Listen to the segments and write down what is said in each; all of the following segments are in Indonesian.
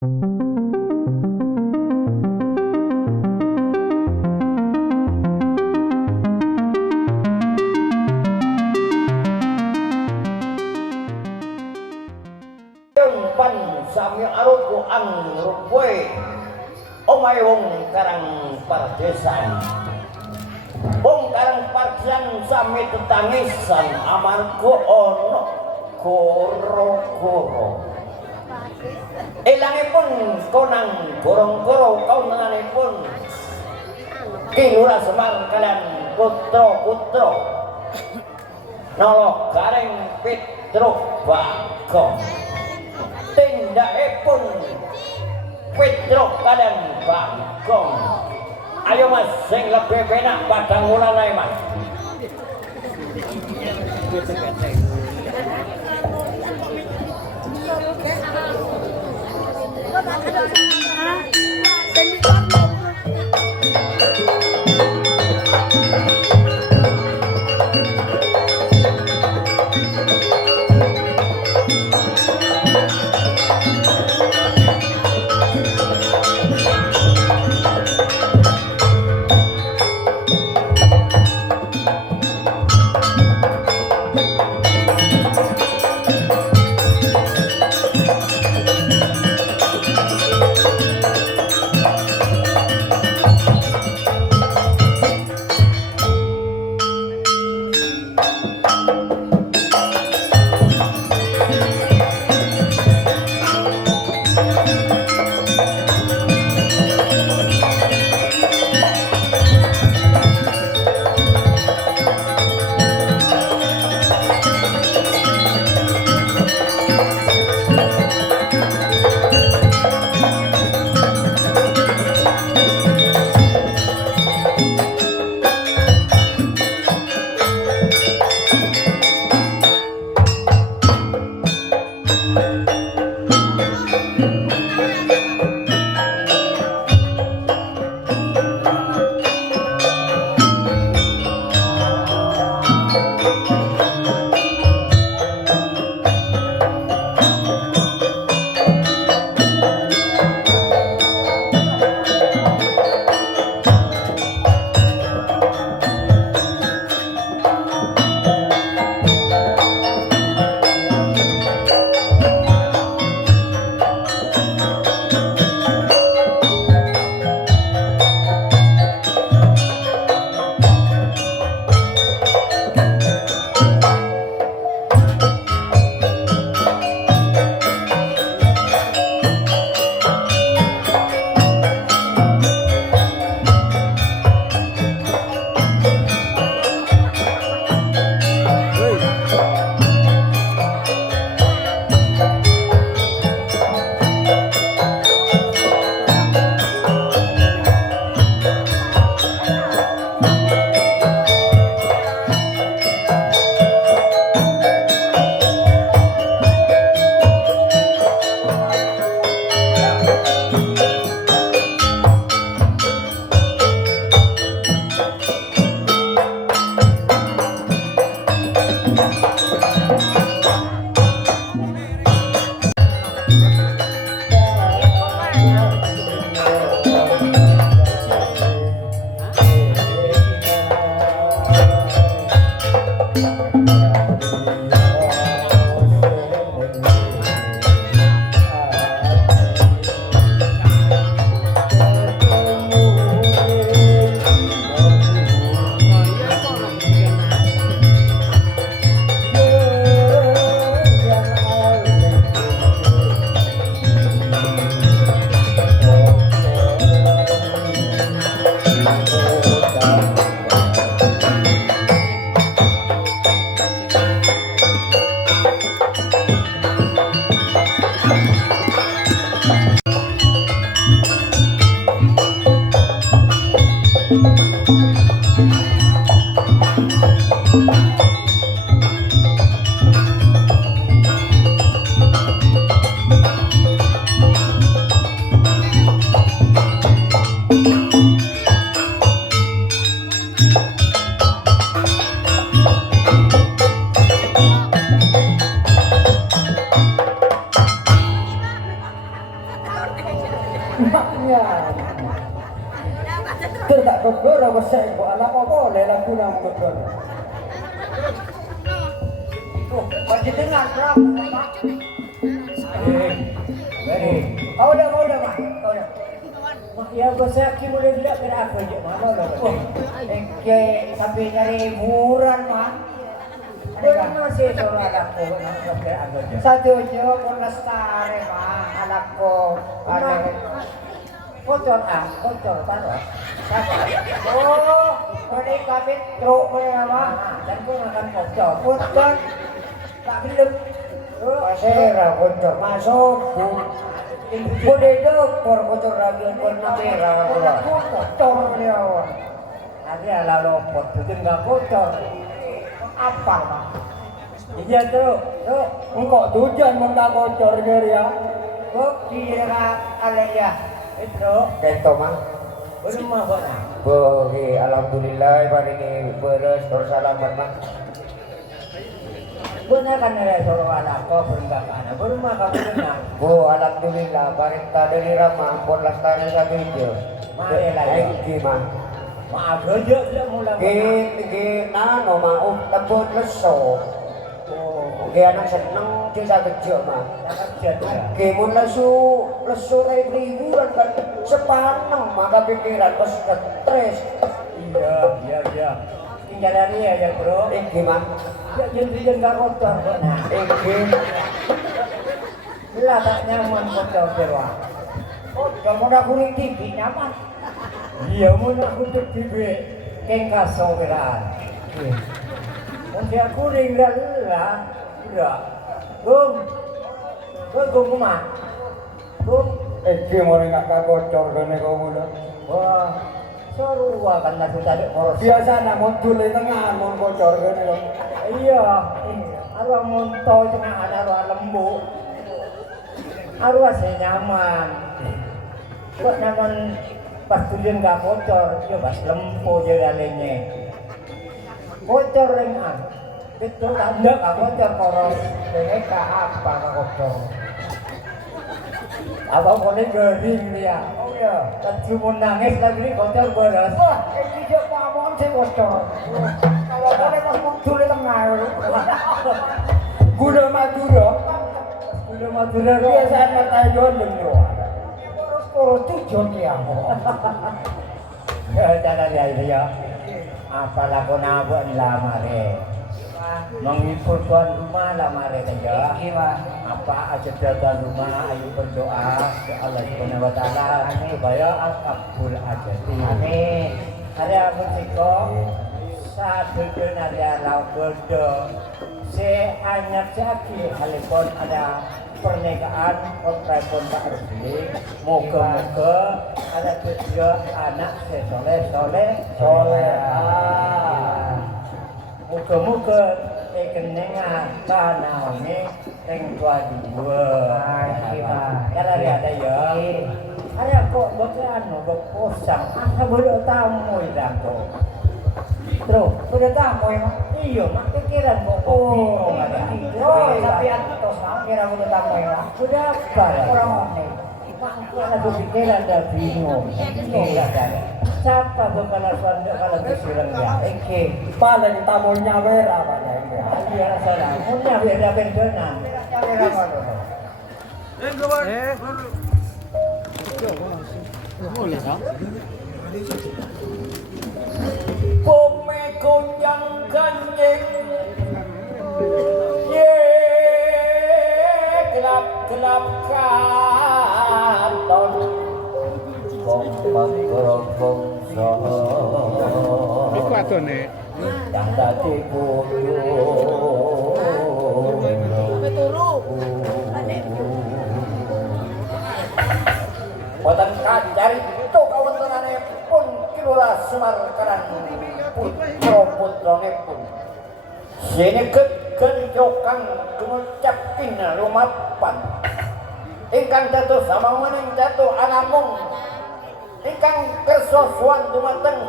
pan sami aruku ang rupwe omay wong karang pardesan wong karang pardesan sami tetangisan amarga ana koro-koro ilangipun konang gorong-goro kaunanganipun Ki Lurah Semar kalian putra-putra Nala Garing Pitruk Bagong tindakipun Pitruk kalian Bagong. Ayo mas sing lebih penak padang mulane mas. maknya tidak beber apa saya kok anak apa boleh lagu nang beber tuh pasti dengar berapa kau udah kau udah ya bahasa ki boleh lihat kena apa je mana dah sampai nyari hiburan mah ada masih seorang anakku satu je pun lestari mah anakku ada kocor taruh oh ini kabit truk punya mah dan pun akan kocor tak belum pasera kocor masuk boleh dokter kocor lagi pernah merah kocor dia ada lalu pot itu enggak kocor apa mah iya tuh kok tujuan enggak kocor dia kok kira alaya itu beto mah berumah mana bogi alhamdulillah hari ini beres bersalamat mah benar kan ada seorang anak kau berenggak anak berumah kamu benar alhamdulillah barita dari ramah pun lestari satu itu mari lagi gimana maaf aja dia mulai gini no mau tebut leso dia anak seneng dia satu jam mah gimana lesu kayak liburan kan sepaneng maka pikiran pas stres iya tinggal dia ya bro gimana ya jadi enggak kotor nah bila tak nyaman kotor dewa kamu dah kuring TV nyaman iya mau nak kutuk TV kengkas soberan dia kuring dah udah gum mah gimana enggak kocor gini kau muda wah seru kan lagu tadi koros biasa nak muncul di tengah mau kocor gini dong iya arwah montoy tengah ada arwah lembu arwah saya nyaman kok nyaman pas tujuan gak kocor dia pas lempu jadi alenya kocor ringan itu tanda gak kocor koros mereka apa gak kocor apa boleh gering dia oh ya kan cuma nangis lagi kocor beres wah ini dia pamon saya kocor kalau boleh pas muncul di tengah gula madura biasa matai joleng bro terus tujuan dia cara dia apa lagu nabuan lama menghibur tuan rumah lama saja apa aja tuan rumah ayo berdoa ke Allah Subhanahu wa taala supaya kabul aja amin ada musiko saat itu ada lauberdo si anyar jaki halipun ada pernikahan kontrapun Pak Rusli moga-moga ada juga anak soleh muka-muka kenengan tanah ini yang tua dua karena ada ya ada kok bekan berposang asa boleh tamu itu terus boleh tamu ya iya mak pikiran oh tapi atas mak kira boleh tamu ya sudah orang ini mak ada pikiran dah bingung siapa bakalan suara kalau disuruh ya? Paling tamunya wera apa ya? Iya salah. Punya wera bencana. Wera mana? Boleh tak? Bumi goyang ganjing, gelap katon. Bong Iku atone. Yang tadi bulu. Boten kancari itu kawentenane pun kilora Semar Karang putra-putrane pun. Sene genjokan ngucapin lumapan. Ingkang dados samawaning dados anamung ingkang kersa suwan dumateng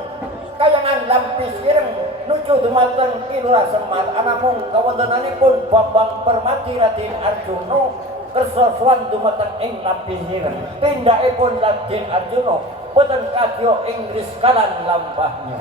kayangan Lampis Ireng nuju dumateng Kilora Semar anamung kawontenanipun Bambang Permati Raden Arjuna kersa swan dumateng ing napisiran pindhaipun Raden Arjuna boten kadya ing riskalan lampahnya.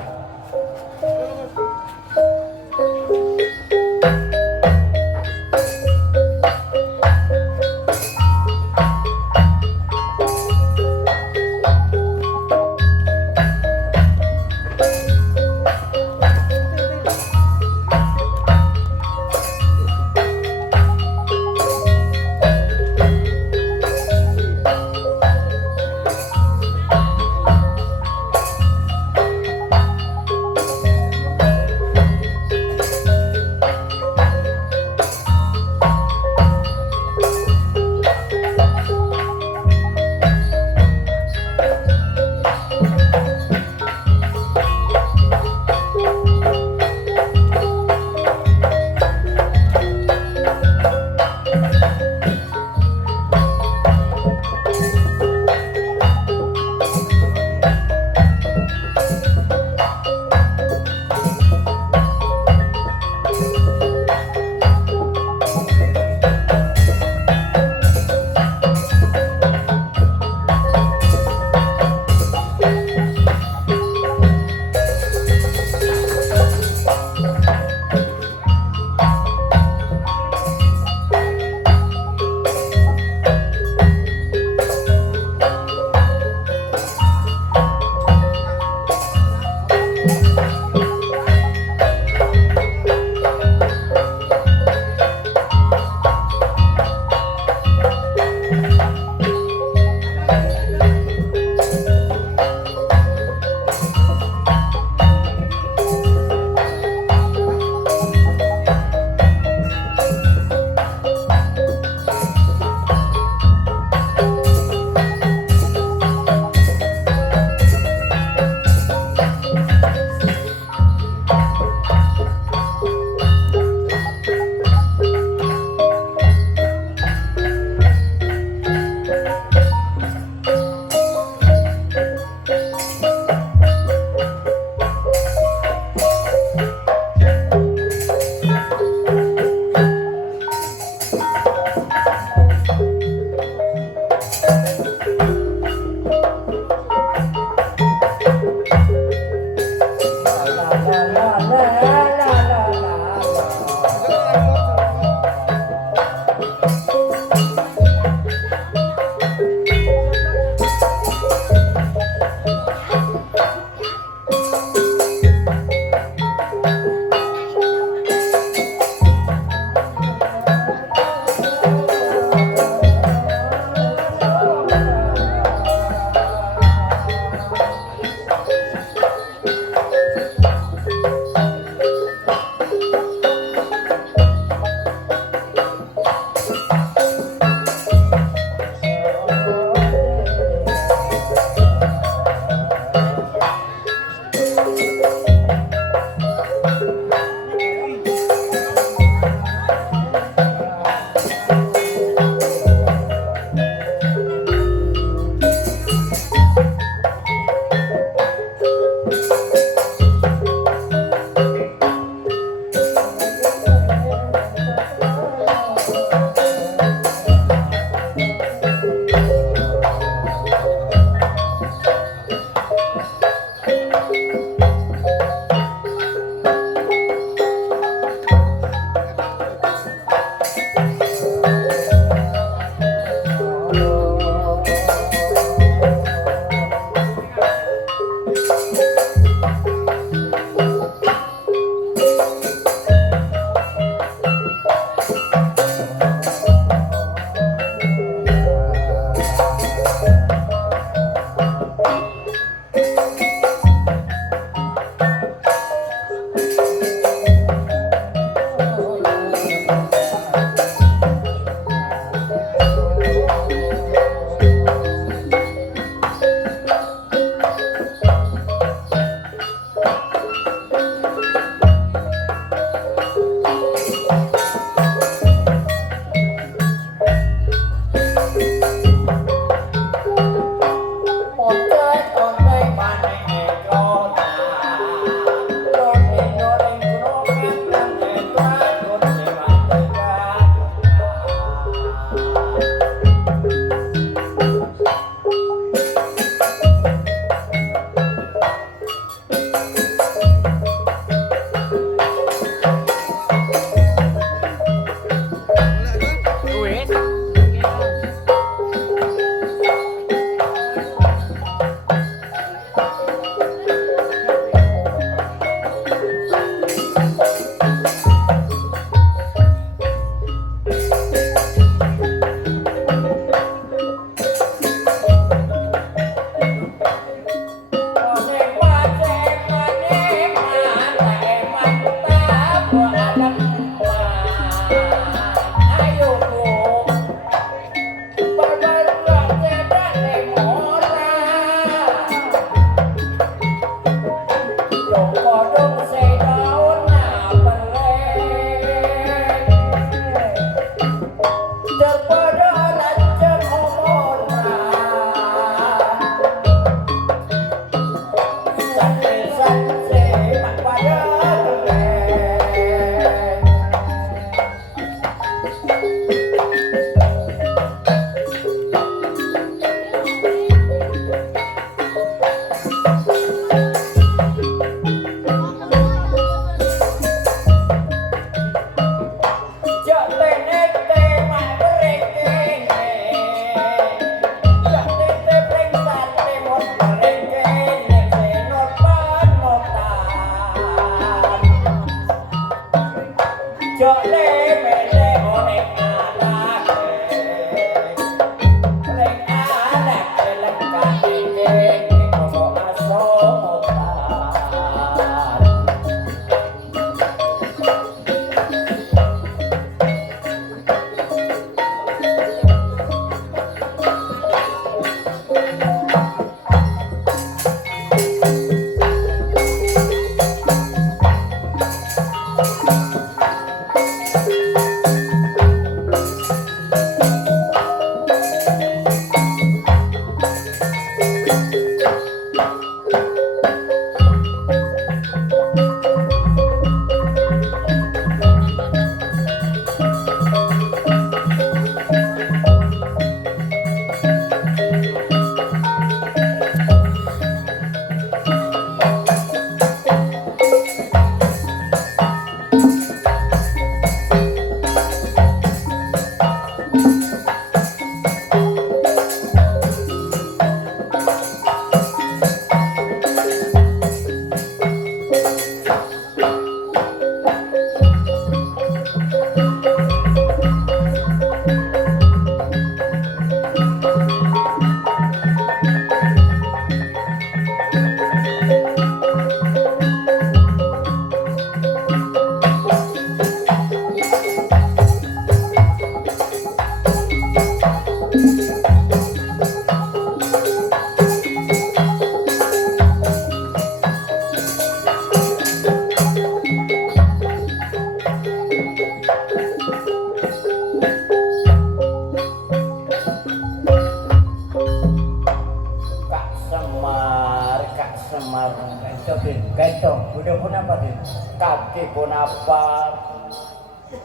Gaito, udah pun apa sih? Kaki pun apa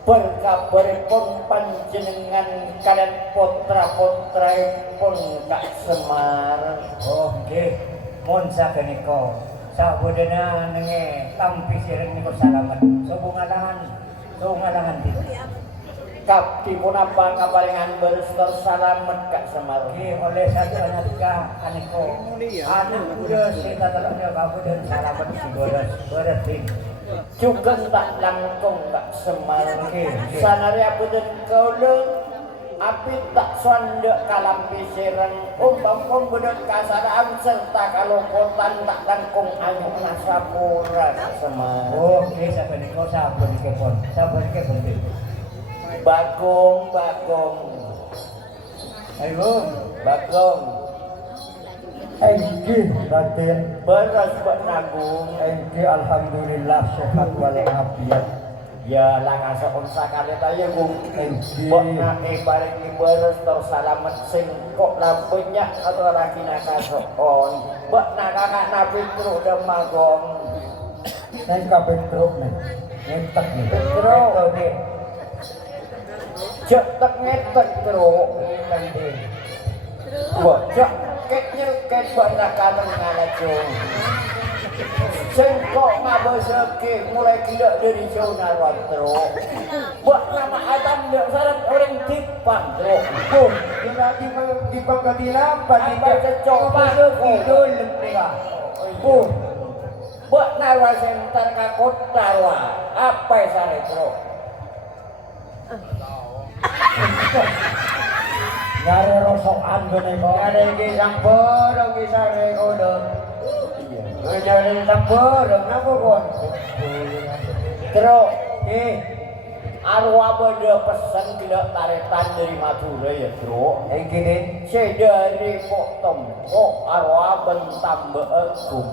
berkabaripun panjenengan kalian putra-putra pun Kak Semar. Oke, mon sakeniko. Sabudena nenge tampi sireng niko salamet. Subungalangan ti. Kaki pun apa kabaringan berstor salamet Kak Semar. Oke, oleh satu anak kaniko. Anu udah kita telaknya kamu dan salamet si beres Juga tak langkung Kak Semar. Oke. Sanaria pun kaula api tak swandek kalampi sireng umpam budak kasaraan serta kalokotan tak langkung ayu nasapura Kak Semar. Oke, sakeniko sabun kepon. Bagong Ayo. Bagong Engki batin. beras benagung Engki alhamdulillah sehat walafiat. ya langasa unsa kali taya gung Engki. bokna bareng beras tor salamet sing kok lampunya atau lagi nakasoon bokna kakak nabi tru demagong Neng kabeh truk nih. Ngetek nih. Truk. cetek ngetek tru bocah ket banyak kaneng ngalacung sengkok ngabeseke mulai gila dari jauh narwatro buat nama Adam ndak sarang orang tipang tro Kita di pangkatilapan apa secoba kidul mereka. buat narwa sentar kakota wa apa sare tro Nyari rosokan gini kok. Ada yang kisang borong kisah rekodo. Nyari kisang borong apa kon? tro arwah beda pesan tidak tarikan dari Madura ya tro Gini. dari kok tempo arwah bentam beegum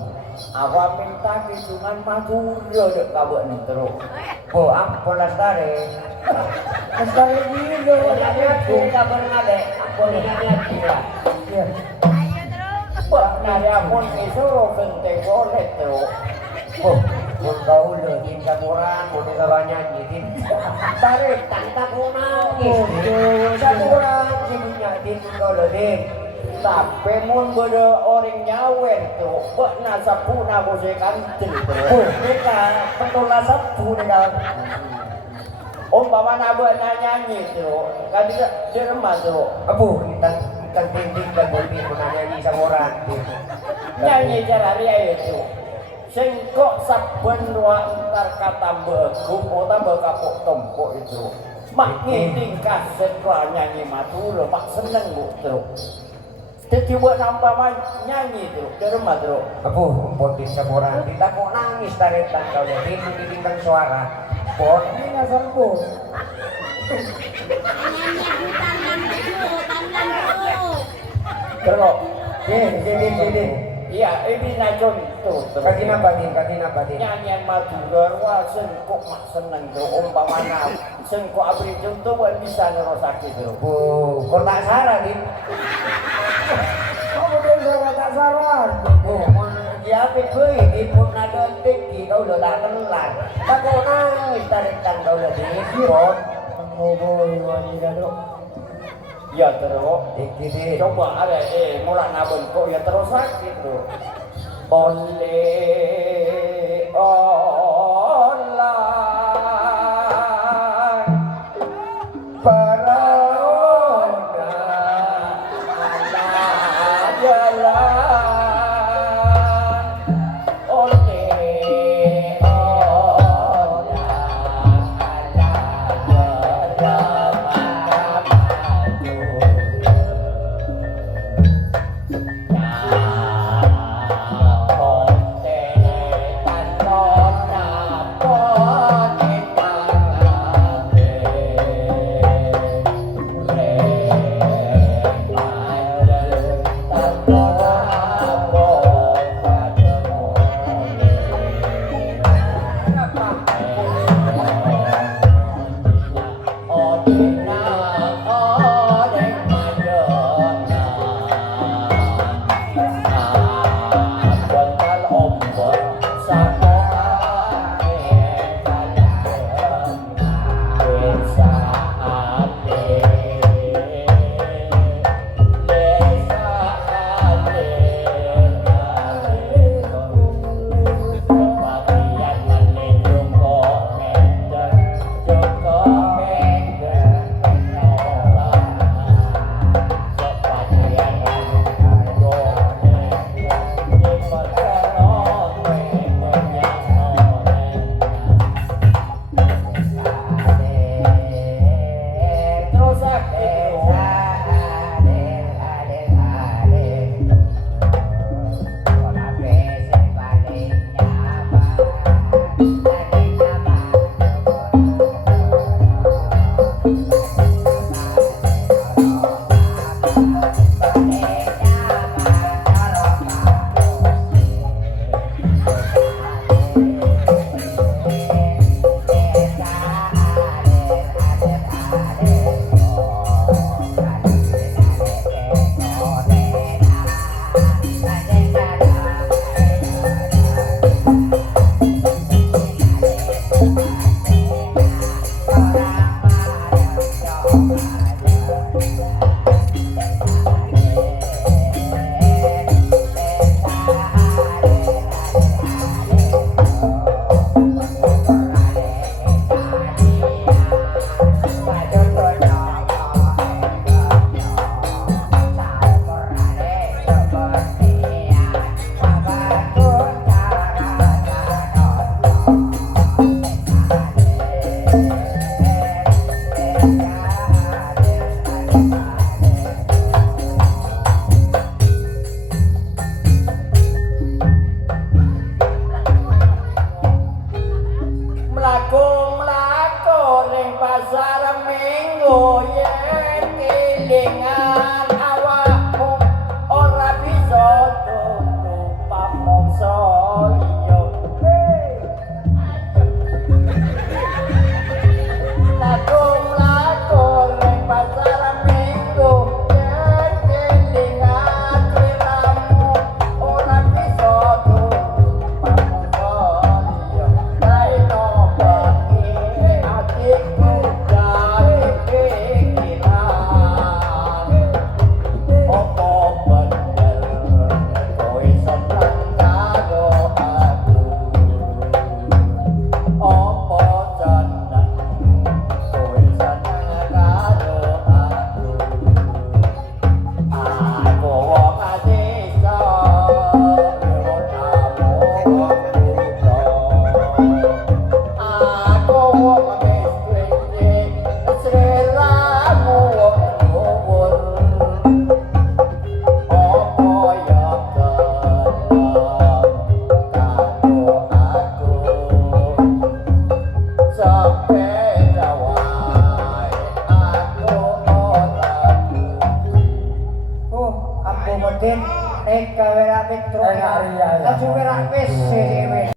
arwah minta kisungan Madura dek kabuk nih tro Ampun lestari. Lestari biru. Aku kabar ngade. Ampun ngade ya. buat nari ampun isoro genteng oleh tro Pun kau udah cinta kurang, udah banyak nyitin. Tarik tanta kunang. Satu kurang cibunya tin kau lebih. tapi mun beda orang nyawer tro buat nasa puna bosekan tro Kita betul sapu nih kau. umpama nabek nyanyi tro kan di rumah tro Abu kita penting dan boleh menyanyi sama orang. nyanyi cara ria itu sengkok saben wa entar kata begum tambah kapok tompok itu mak ngiting kaset wa nyanyi Madura mak seneng bu tro jadi buat nambah nyanyi tro di rumah tro Abu potin sama orang. Kita mau nangis tarik tanggal jadi mengitingkan suara. Pon ini ngasal bu. tro Jadi. iya ini nacon tuh Katina batin. nyanyian Madura wah sengkok mak seneng tro umpama sengkok abri contoh buat bisa ngerosaki tro Kau tak salah nih. Kamu udah tak salah. Ya pikir di pun ada tinggi kau udah tak kelar. Tak kau nangis tarik tanggal udah dikirot. Ngobrol wanita dok. ya tro Dikit. coba ada mulai naben kok ya terus sakit tuh oleh olah para roda ala jalan oleh olah ala jalan Hãy subscribe cho kênh Ghiền Mì Gõ để không bỏ lỡ Eka wera Petro. Aja wera PC dhewe.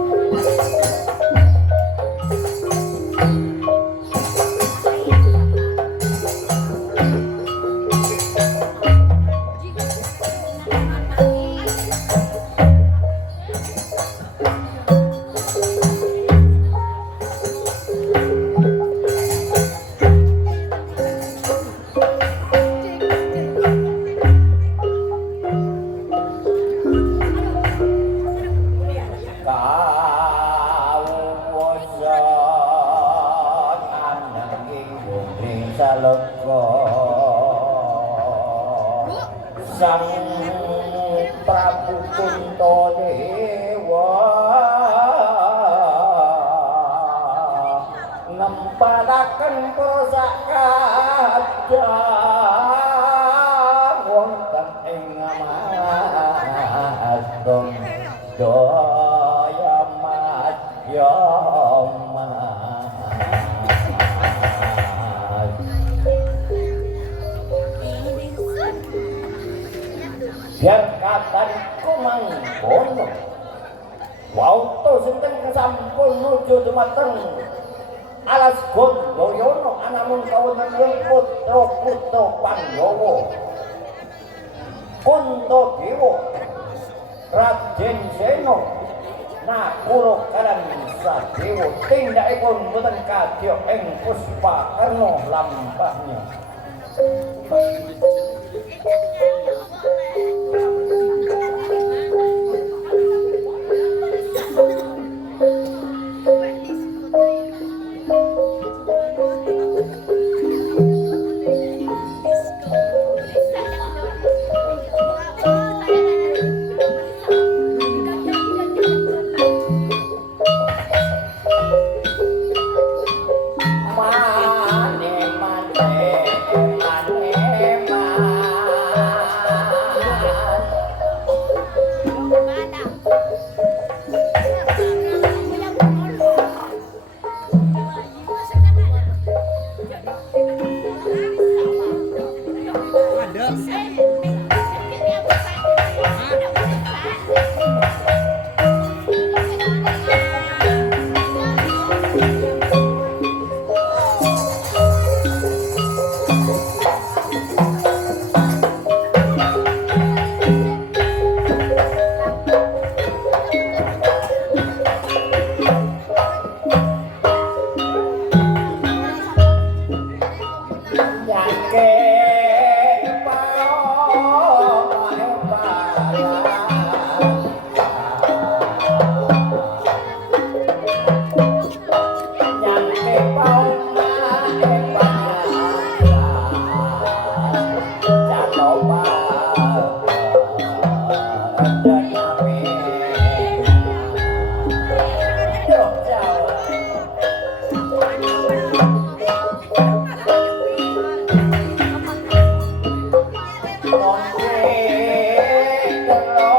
Sang Prabu Kuntadewa ngempalaken prosakadang wonten ing ngamastung daya madya biar kataniku mangkono wauto sinten sampun nuju dumateng alas Gondoyono anamun kawonten putra Pandhawa Kuntadewa Raden Sena Nakula kalan Sadewa tindakipun boten kadya ing Puspakarna lampahnya. Hãy subscribe cho kênh Ghiền Mì Gõ để không bỏ lỡ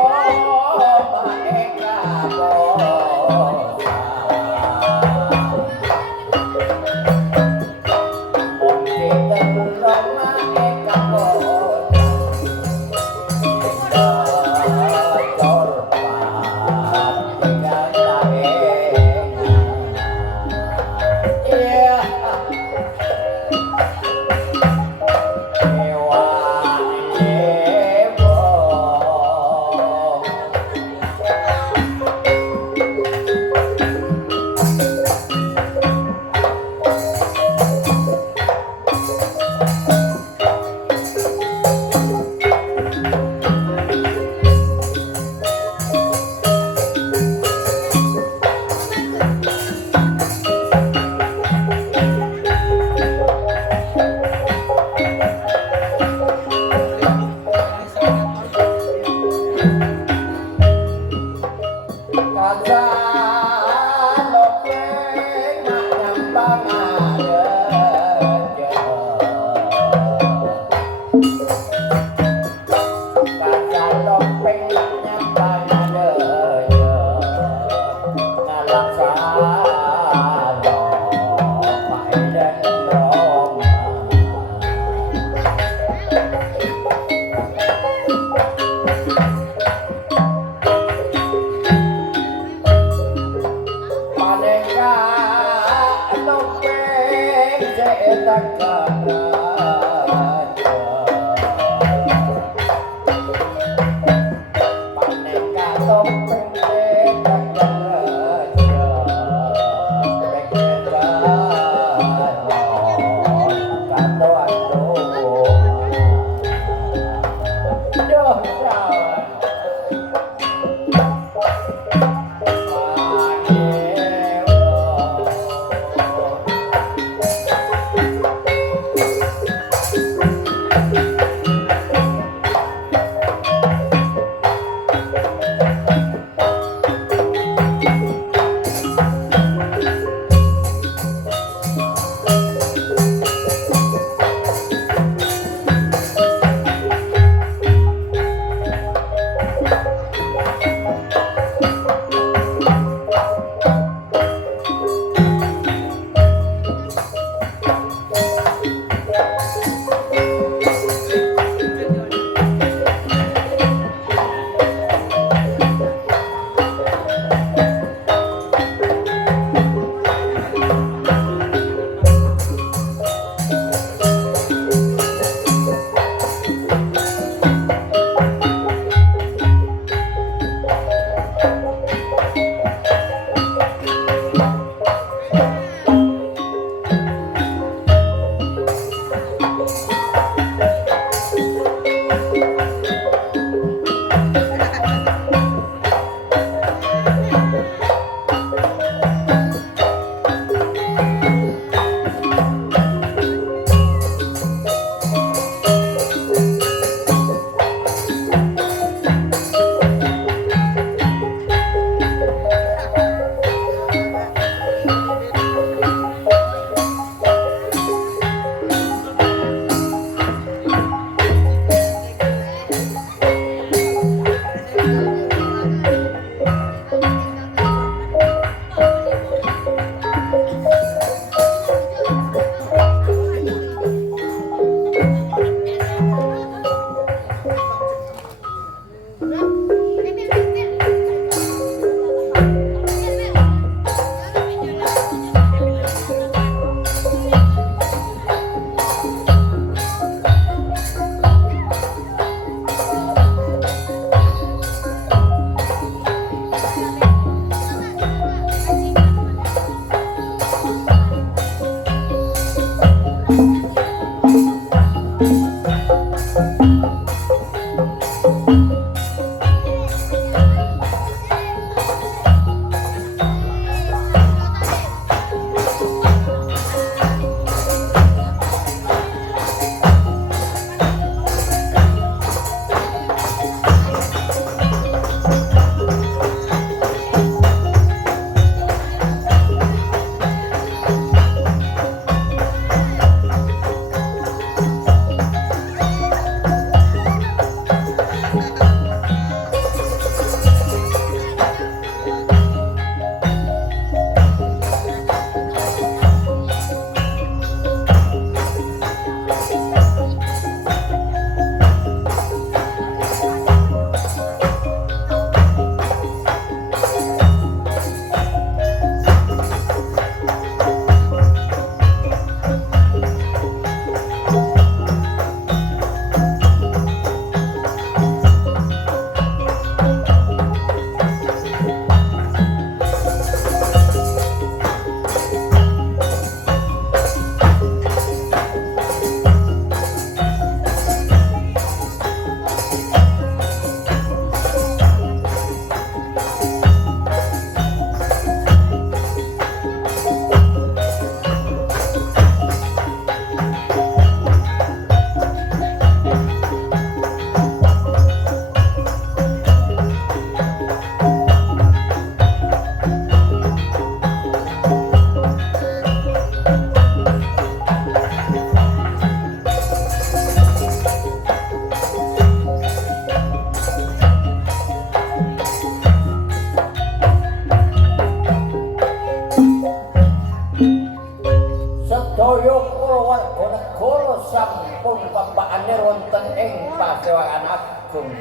Pasewakan Agung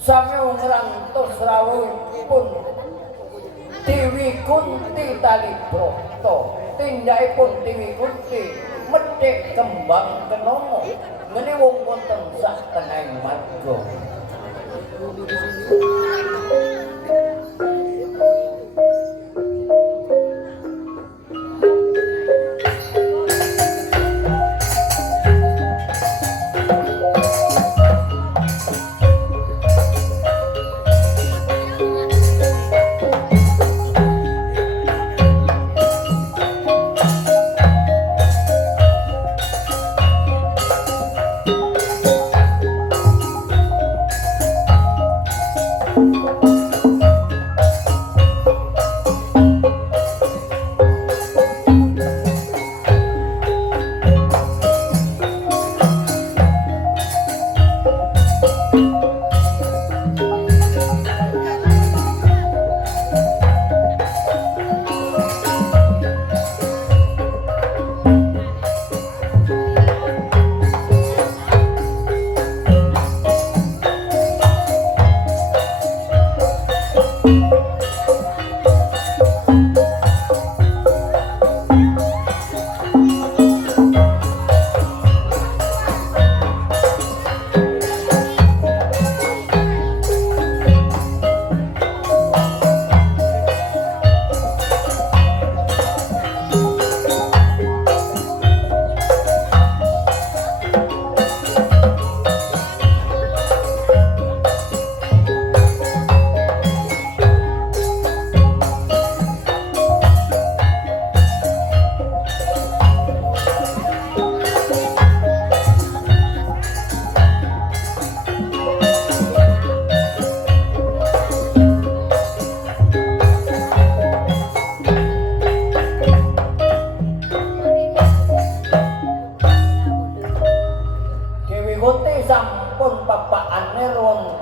sami ngrantos rawuhipun Dewi Kunti Talibrata tindakipun Dewi Kunti medhek kembang kenama ngene wong wonten sak tengahing marga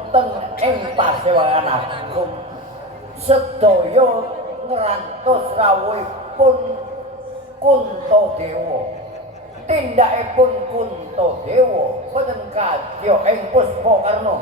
wonten ing pasewangan agung sedaya ngrantos rawuhipun Kuntadewa. Tindakipun Kuntadewa boten kadya ing Puspakarna.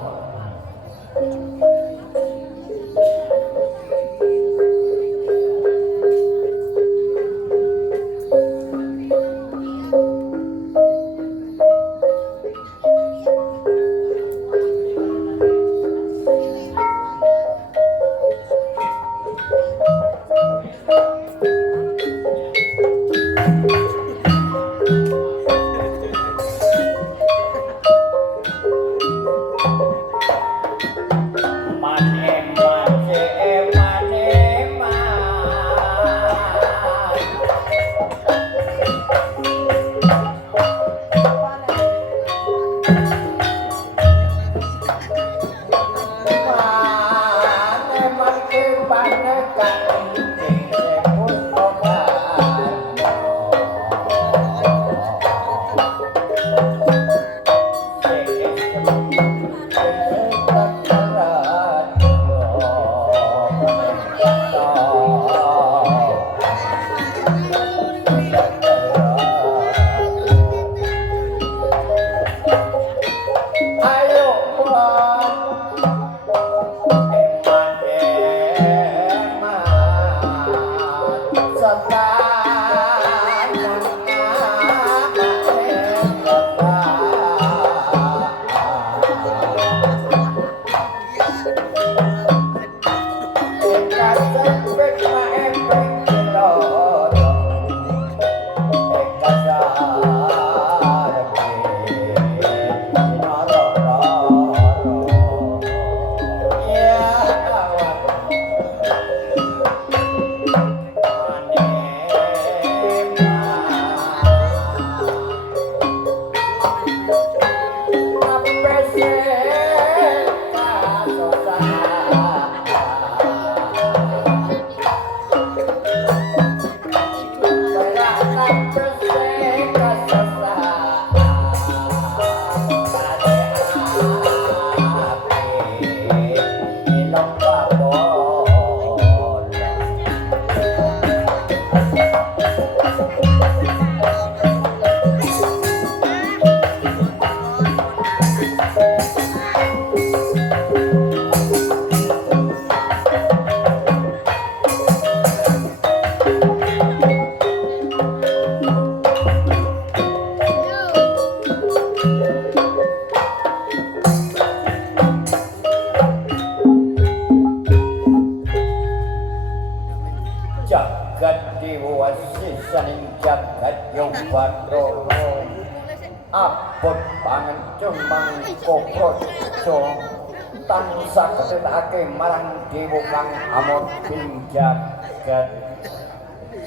Abot pangencung mangko praja tansah ketutake marang dewa kang amot ing jagat.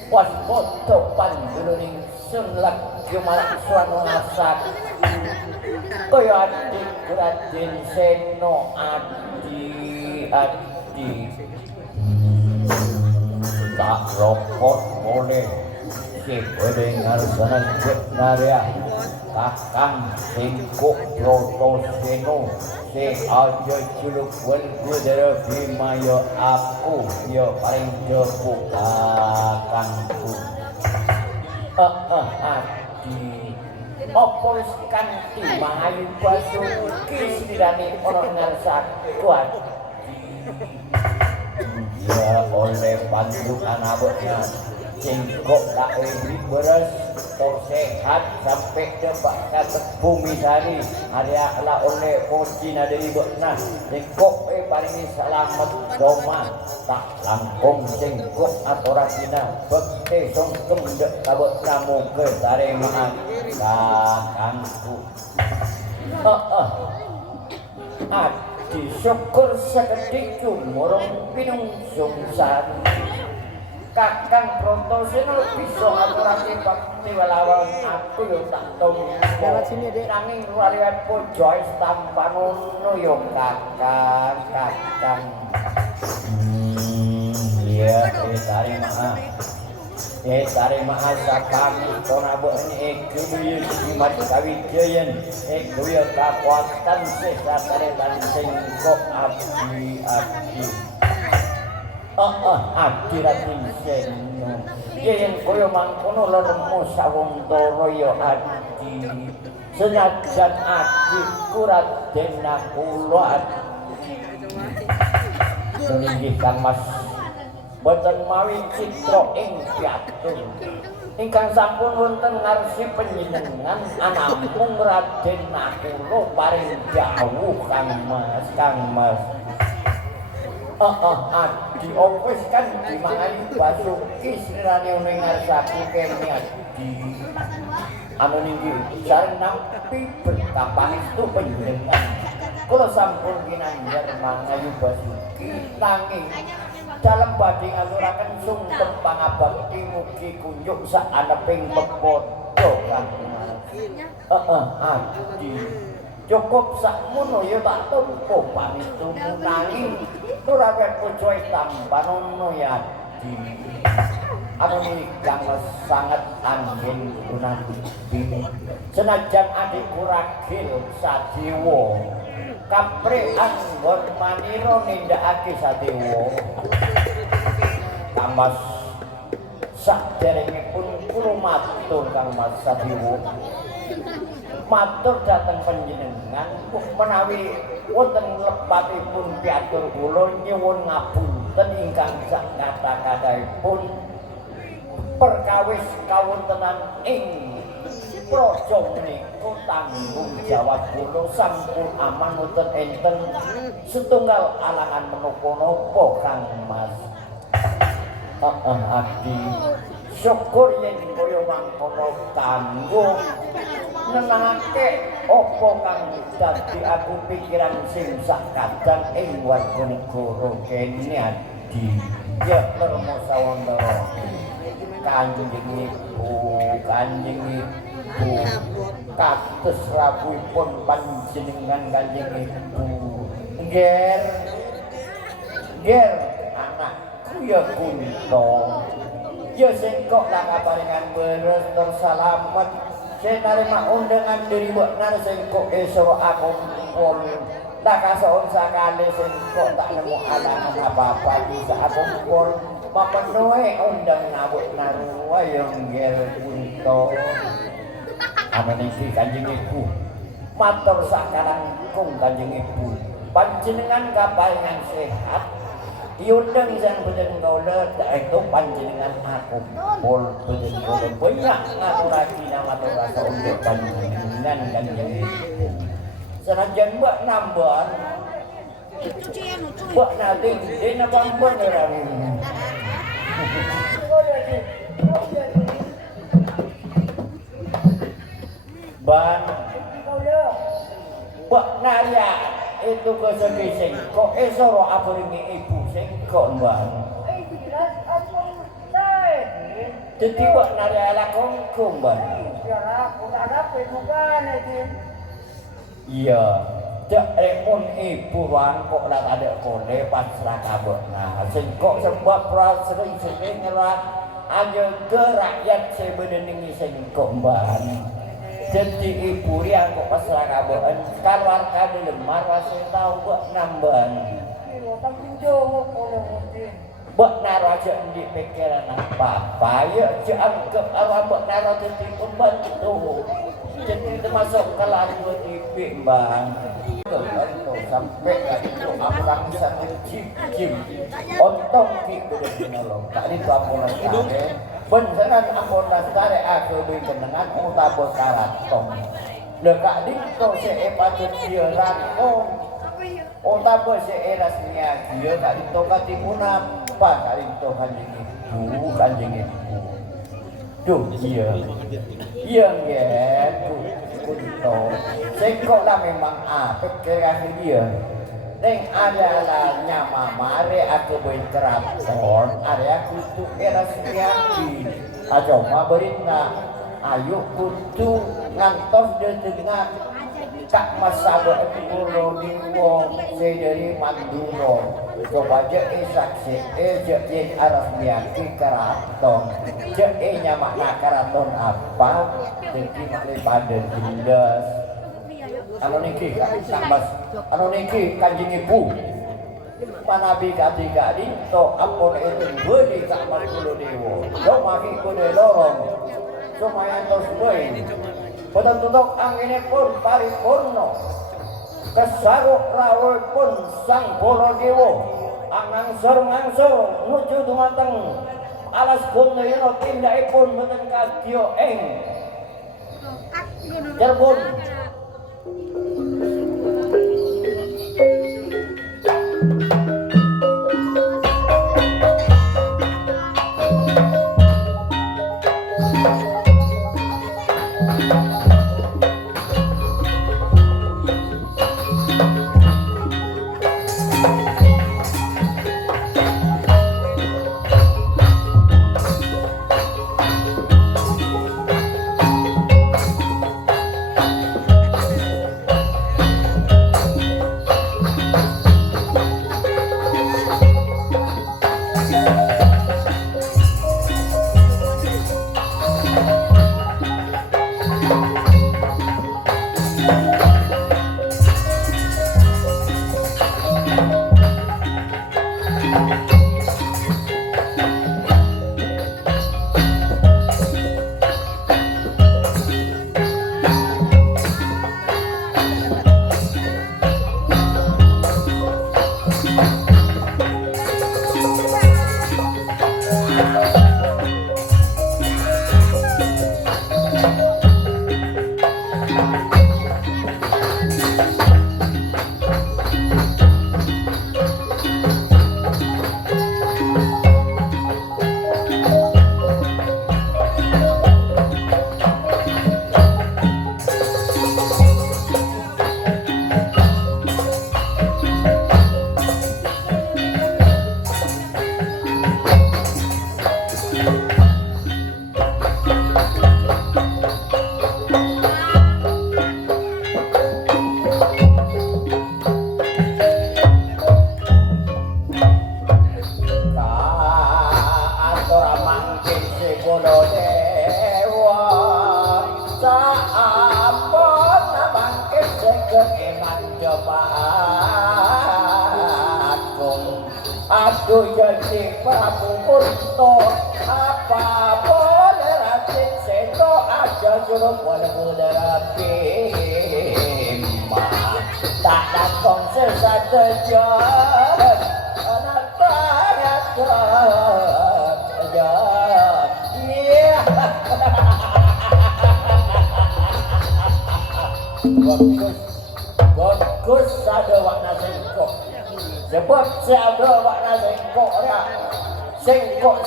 Waspada panduluning sun lagya marang swanasa kaya adi Raden Sena adi tak ropot boleh si bedengar sana jetnaria Kakang Singkuk Protoseno si aja culuk wen kudera bimaya aku ya paling jepu kakangku adi apa wis kanthi mahayu basuki sirane ana ngarsaku adi ya oleh pandukan abotnya Singkuk tak beres tok sehat sampai depak kata bumi sari area lah oleh pocina dari bekna Singkuk paling selamat doma tak langkung Singkuk atau rasina bekte songkem dek kabut kamu ke taremaan kakangku adi syukur sekedik murung pinung sungsan Kakang Protoseno bisa ngaturake bakti walawan aku yo tak tong. Lewat sini Dek. Nanging rualian pojo tampa ngono yo Kakang. Iya, terima. Sare mahasa kami tona beuni kebieu jimat kawijayan kebieu kakuatan sesatare dan sengkok abdi akhirat seno yen koyo mangkono lermo sawondara ya adi senajan adi kurat dena kula inggih Kang Mas boten mawi citra ing piatur ingkang sampun wonten ngarsi panjenengan anamung Raden Nakula paring dawuh Kang Mas adi wis kan dimangani Basuki sirane ning ngarsaku kene adi anu niki sareng nampi berkah pangestu panjenengan kula sampun kinanjar mangayu Basuki nanging dalam badhe ngaturaken sungkem pangabekti mugi kunjuk sak aneping pepodo Kang adi cukup sakmono ya tak tumpu pamitu nanging ora pojo tambanono ya adi anu kang sangat angin gunani senajan adikku ragil sadewa kapre anggon manira nindakake sadewa Kang Mas saderengipun kula matur Kang Mas sadewa matur dhateng panjenengan menawi wonten lepatipun piatur kula nyuwun ngapunten ingkang sak kata-kataipun perkawis kawontenan ing praja menika tanggung jawab kula sampun aman wonten enten setunggal alangan menapa-napa Kang Mas abdi syukur yen kaya mangkono kanggo nenangake apa kang dadi aku pikiran sing sak kadang ing warga negara kene adi ya Rama Sawandara Kanjeng Ibu kados rawuhipun panjenengan Kanjeng Ibu nger anakku ya Kunto ya sing kok lah kaparingan beres tur salamet saya narima undangan dari Mbok Nar sing kok esuk aku kumpul tak kasoon sakali sing kok tak nemu alangan apa-apa bisa aku kumpul memenuhi undangan Mbok Nar wae nggih Kunto ana niki Kanjeng Ibu matur sakarangkung Kanjeng Ibu panjenengan kaparingan sehat Yundang sang beden kaula itu panjenengan aku pol beden kaula banyak ngaturake nama rasa untuk panjenengan Kanjeng Ibu. Senajan mbak nambahan mbak nanti dina pambon ora ini. Ban mbak Narya itu kesegising kok esoro aburingi ibu sing kok mbak jadi mbak Narya lakongku mbak iya cek repon ibu ruang kok lah ada kone pasrah kabut nah sing kok sebab sering ngerat aja ke rakyat sebeneningi sing kok mbak jadi ibu yang kok pasrah kabuan keluarga di lemar masih tahu buat nambahan buat naruh aja di pikiran apa ya jangan awal buat naruh jadi pembantu jadi termasuk kalau di mbak sampai itu akan bisa cip ontong gitu dengan tadi itu ampun beneran ampun dasare aku dengan utabos karatong lekak dito si epatut dia ratong utabos si erasnya dia kak dito katimuna apa kak dito kanjeng ibu duh iya gitu kunto sengkok lah memang apet kira-kira dia neng adalah nyama mare aku berkeraton area kutu era siaki aja ma berita ayo kutu ngantos dia dengan Kak Masado Epikulo Diwo Sederi Manduro coba je saksi je yen aras miyaki keraton je nyamakna keraton apa jadi makli pada dindas anu niki Kak Mas anu niki Kanjeng Ibu manabi katiga dinto ampun itu beudi Kak Mas Kulo Dewo do maki kudu lorong lumayan tos beui betul-betul angin pun paripurno kesaruk rawuh pun sang Baladewa ngangsur nuju dumateng alas Gundayana tindakipun mboten kadya ing Cirebon. Aduh jadi Prabu Kunto apa boleh ratin seto aja juru boleh rapi tak datang sesaja anak banyak saja bagus ada warna sengkok sebab ada warna sengkok ya sengkok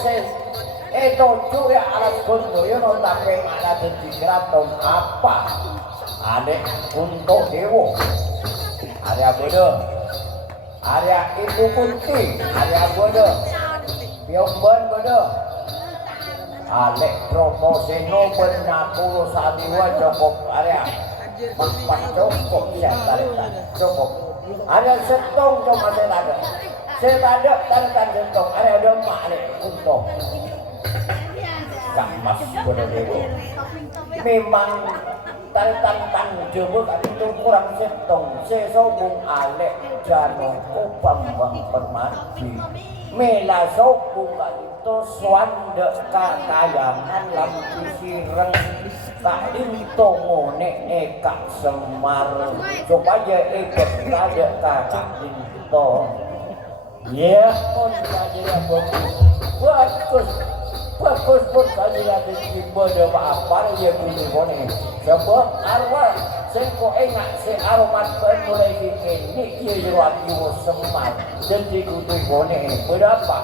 itu juga alas Gundayana tapi ada di keraton apa adek untuk Dewo Arya Bodo Arya Ibu Kunti Arya Bodo Piomben Bodo Alek Protoseno Benakulo Sadiwa cukup Arya Empat cukup ya tarikan cukup Arya Setong cuma selada tarikan Setong Arya Demak Alek Kunto Kak Mas Bodo Dewo memang tarikan jebuk itu kurang setong sesobung alek jano upam permati mela sobung itu swande kakayangan lampu sireng kak itu ngone kak Semar supaya ikut kaja kakak itu ya pun saja bagus pun saja di bodoh apa dia punya bone sebab arwah sengko enggak se aromat mulai ini dia jeruat ibu Semar jadi kutu bone berapa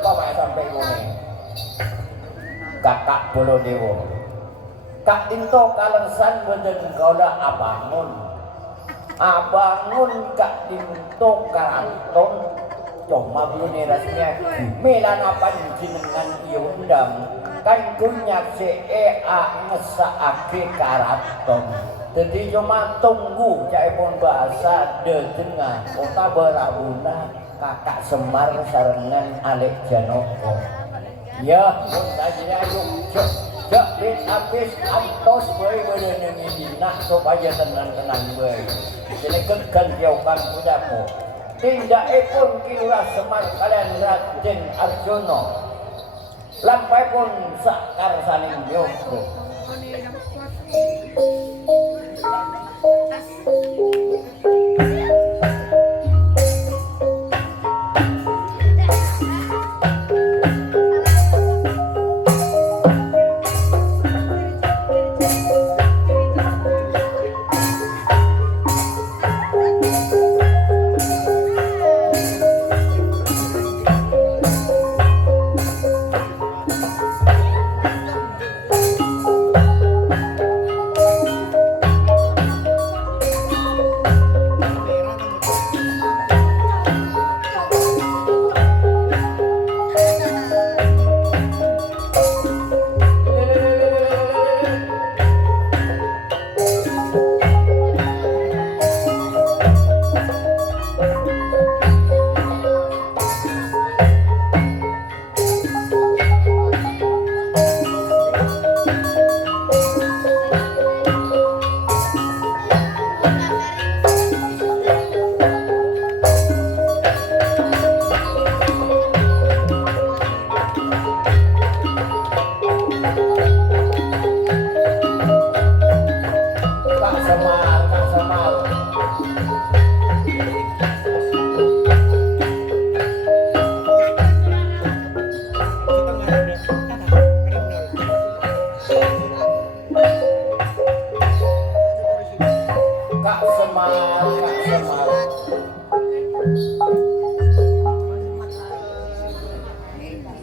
pak sampai bone kakak Baladewa kak Tinto Kalengsan beden kaulah abangun kak Tinto Karaton cuma belum resminya melan apa jenengan diundang kan kunyak CEA ngesaake karaton Jadi cuma tunggu caipun bahasa dengan kota Berabuna kakak Semar sarengan Alek Janoko. Ya, kita jadi ayo cek bin habis antos bae beunang dina supaya tenang-tenang bae. Dileketkeun jauhkan budaku. Tindakipun Ki Lurah Semar kalian Raden Arjuna. Lampaipun sakarsaning yoga.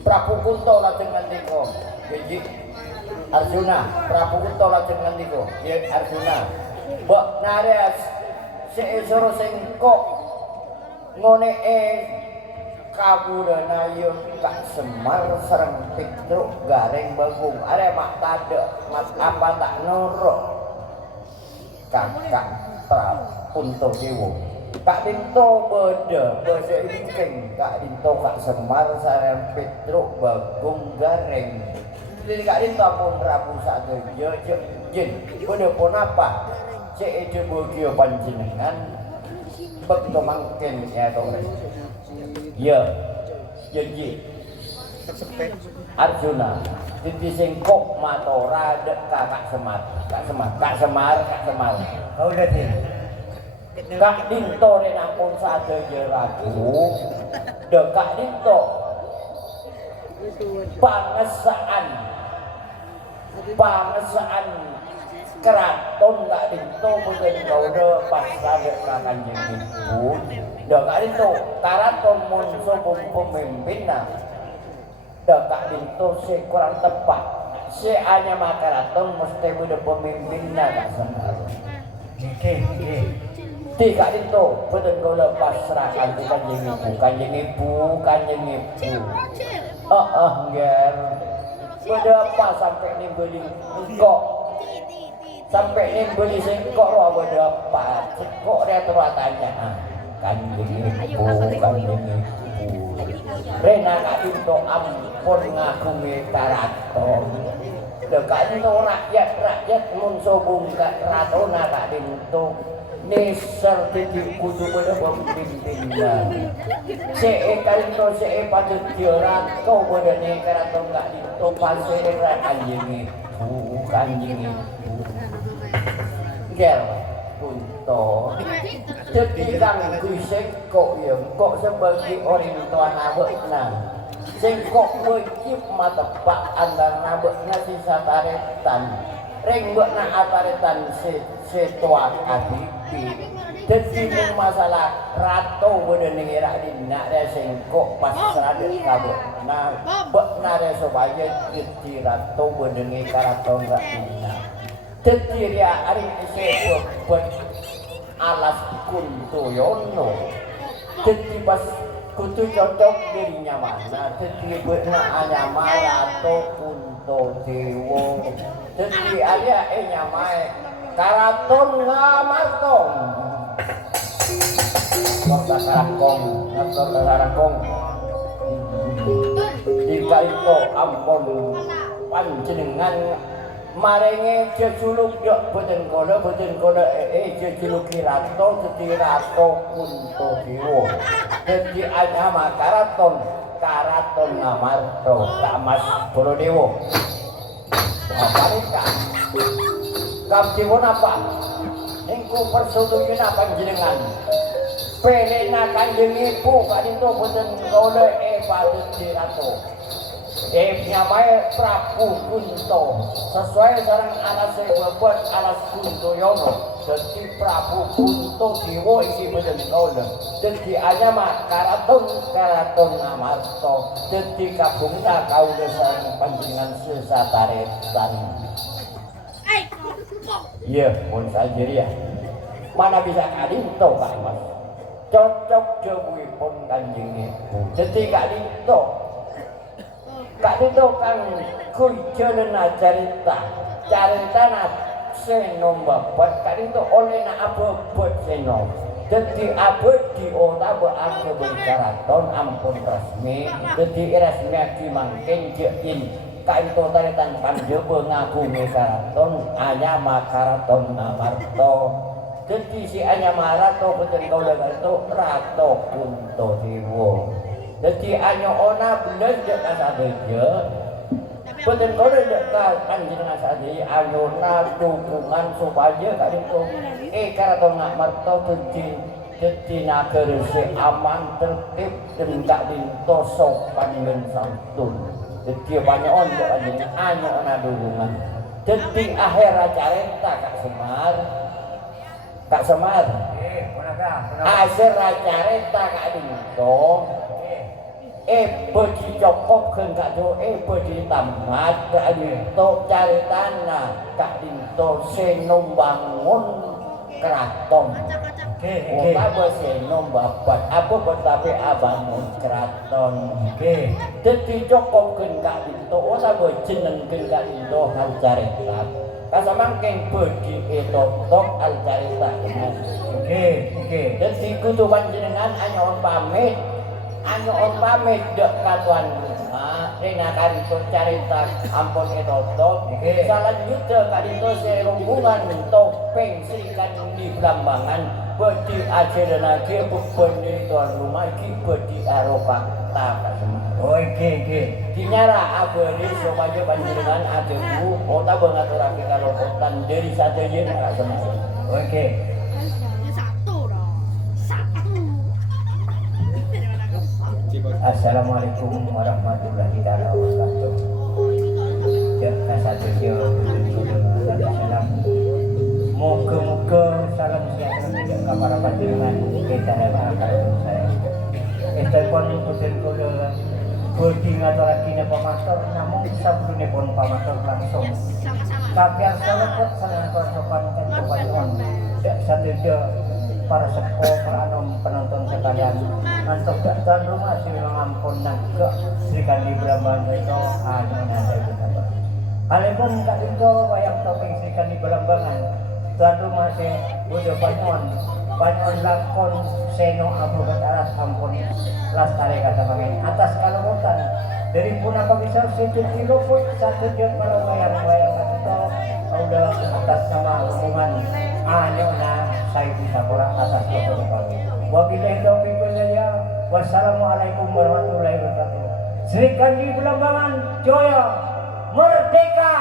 Prabu Kunto lajeng ngandika, nggih Arjuna, Prabu Kunto lajeng ngandika, nggih Arjuna. Mbok nares seesoro sing kok ngoneke kabudayaan Kak Semar sareng Petruk Gareng Bagung. Are mak tadek, mak apa tak nurut. Kakak Prapunto Dewa. Kak Dinto beda, beda ingkeng Kak Dinto Kak Semar sareng Petruk Bagung Gareng. Jadi Kak Dinto pun Prabu Sadeja jin beda pun apa? Cek ide bagio panjenengan begitu mangken ya tong. Ya, janji Arjuna jadi singkok matora dek Kak Semar. Kau udah sih. Kak Dinto renapun sadeja ragu dek Kak Dinto pangesaan keraton Kak Dinto mungkin kau pas sadek Kanjeng Ibu dek Kak Dinto karaton mun sobong pemimpinna dek Kak Dinto si kurang tepat si hanya makaraton mesti udah pemimpinna Kak Semar. Ti Kak Dinto betul kau lepas serahkan ke Kanjeng Ibu. Nger berapa sampai nih beli engkok sampai nih beli sengkok roh berapa sengkok dia terus tanya Kanjeng Ibu Rena Kak Dinto ampun ngagungi karaton Kak Dinto rakyat mun sobung karaton Kak Dinto Nisar titik kudu pada pemimpinnya. Kali itu pada diorat kau pada negara atau enggak itu pasir Kanjeng Ibu. Gel Kunto. Jadi kang kuisek kok ya kok sebagai orang tua nabekna. Sengkok wajib mata pak andang nabekna sisa taretan. Ring buat nak ataretan setua adipi. Jadi masalah rato bener ngira dina ada sengkok pas seradet kabut. Nah, buat nare supaya jadi rato bener ngira rato nggak dina. Jadi dia hari ini buat alas kunto yono. Jadi pas kunto cocok dirinya mana. Jadi buat nak hanya rato kunto dewo. Jadi alia nyamai Karaton Ngamartong. Kota Karakong, Kota Karakong. Jika itu ampun panjenengan marenge jesuluk yok boten kono jesuluk Kirato dadi Rato Kuntodewa. Dadi anyama Karaton Ngamarta Mas Baladewa. Aparika. Kapdipun apa? Engko persutuyun panjenengan. Pelena Kanjeng Ibu kadito boten golek patut dirato. Nyamae Prabu Kunto sesuai sareng alas bebot alas Kuntoyono. Dadi Prabu Kuntodewa iki boten golek. Dadi anyama Karaton Ngamarta. Dadi kabungna kaula sareng panjenengan sesataretan. Iya, pun saja ya. Mana bisa kadito Pak Mas? Cocok jauhipun Kanjeng Ibu. Dadi kadito kan kujalena caritana seno mbabot kadito oleh na abot seno. Dadi abot diotabe akeh Karaton ampun resmi. Dadi resmi aki mangken jein kaito taritan panjebe ngagungi Karaton anyama Karaton Ngamarta. Dadi si anyama Rato boten kaula itu Rato Kuntodewa. Dadi anyoona bener dek kasadeja. Boten kaula dek panjenengan sadeja anyona dukungan supaya kadito Karaton Ngamarta dadi nagara se aman tertib dan kadito sopan dan santun. Dadi panyoon dek panjenengan anyoona dukungan. Dadi akhir acareta Kak Semar. Akhir acareta kadito bagi cokopkeun kado bagi tamat kadito caritana kadito senombangun keraton. Apa senombabat apa betape abangun keraton. Dadi cokopkeun kadito ora jenengkeun kadito hal carita. Kasamangking bagi etotok al carita. Dadi kudu panjenengan anyon pamit dek katuan rena kadito carita ampun etotok. Salanjutnya kadito serunggungan topeng Sri Kandi Blambangan bedi ajarana ge bebendi tuan rumah iki bedi arokakta kasemar. Dinyara abadi supaya panjenengan adebu kota bengaturake karo kotan dari sadejen kasemar. Assalamualaikum warahmatullahi wabarakatuh. Ya kasadejo salam. Moga-moga salam sejahtera ka para panjenengan kita akan saya. Estepon boten kula bodi ngaturake pamatur namung sabunipun pamatur langsung. Kapiarsa leket sanadyan sopan kanthi panjenengan. Dak sadejo para sepuh para penonton sekalian ngantuk tuan rumah sing ngampun nangkep Sri Kandi Blambangan itu anyona saya kita. Alipun kadito wayang topeng Sri Kandi Blambangan tuan rumah sing udah panyon lakon seno abu aras ampun lastare kata mangen atas kalumutan dari punapa bisa sujud kiloput satu jam kalau wayang kadito udah atas nama hubungan anyona saya bisa kurang atas kepada wabillahi taufiq wal hidayah. Wassalamualaikum warahmatullahi wabarakatuh. Sri Kandi Blambangan Joyo Merdeka.